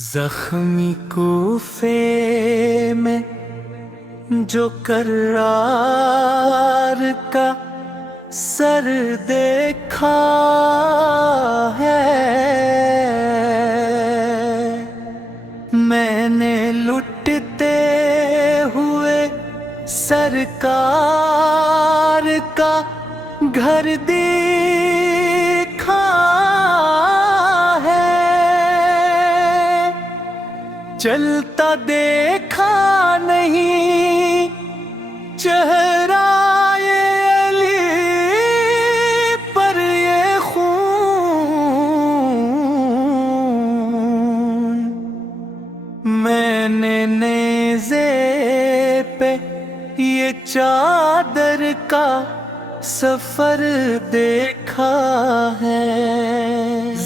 زخمی کوفے میں جو کرار کا سر دیکھا ہے، میں نے لٹتے ہوئے سرکار کا گھر دیکھا ہے، چلتا دیکھا نہیں چہرہ علی پر یہ خون، میں نے نیزے پہ یہ چادر کا سفر دیکھا ہے،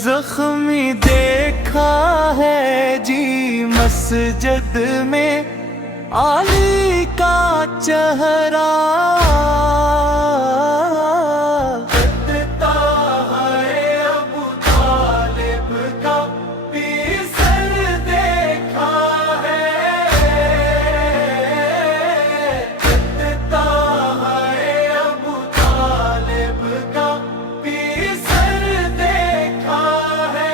زخمی دیکھا ہے جی مسجد میں علی کا چہرہ، دیتا ہے ابو طالب کا بھی سر دیکھا ہے، دیتا ہے ابو طالب کا بھی سر دیکھا ہے،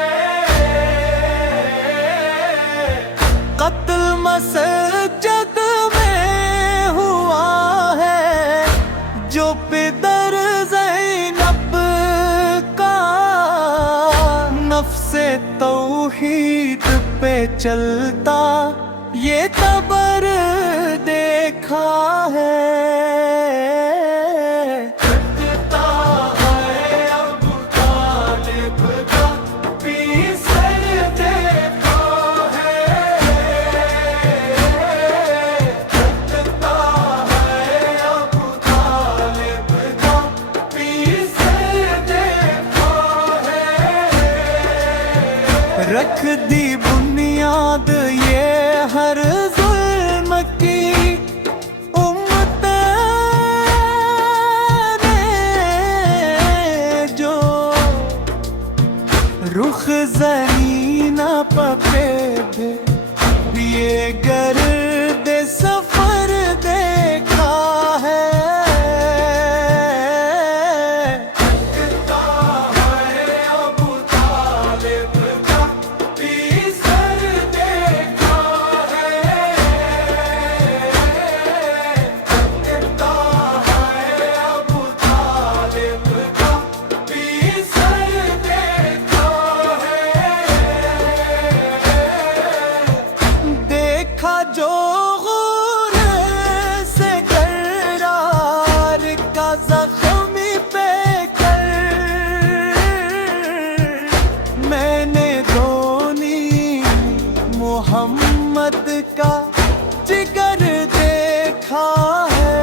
قتل مسجد میں ہوا ہے جو پدر زینب کا، نفس توحید پہ چلتا یہ تبر دیکھا ہے، دیتا ہے ابو طالب کا بھی سر دیکھا ہے، دیتا ہے ابو طالب کا بھی سر دیکھا ہے، رکھ دی بنیاد یہ ہر ظلم کی امت نے، جو رخ زمین پہ یہ گرد سفر دیکھا ہے، دیتا ہے ابو طالب کا بھی سر دیکھا ہے، دیتا ہے ابو طالب کا بھی سر دیکھا ہے، دیکھا جو غور سے کرار کا زخمی پہ کر، میں نے دونی محمد کا جگر دیکھا ہے،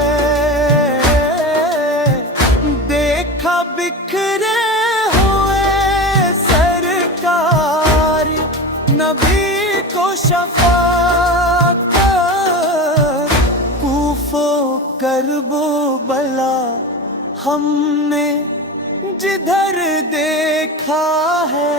دیکھا بکھرے ہوئے سرکار نبی کو شفاعت پر، کوفہ کرب و بلا ہم نے جدھر دیکھا ہے،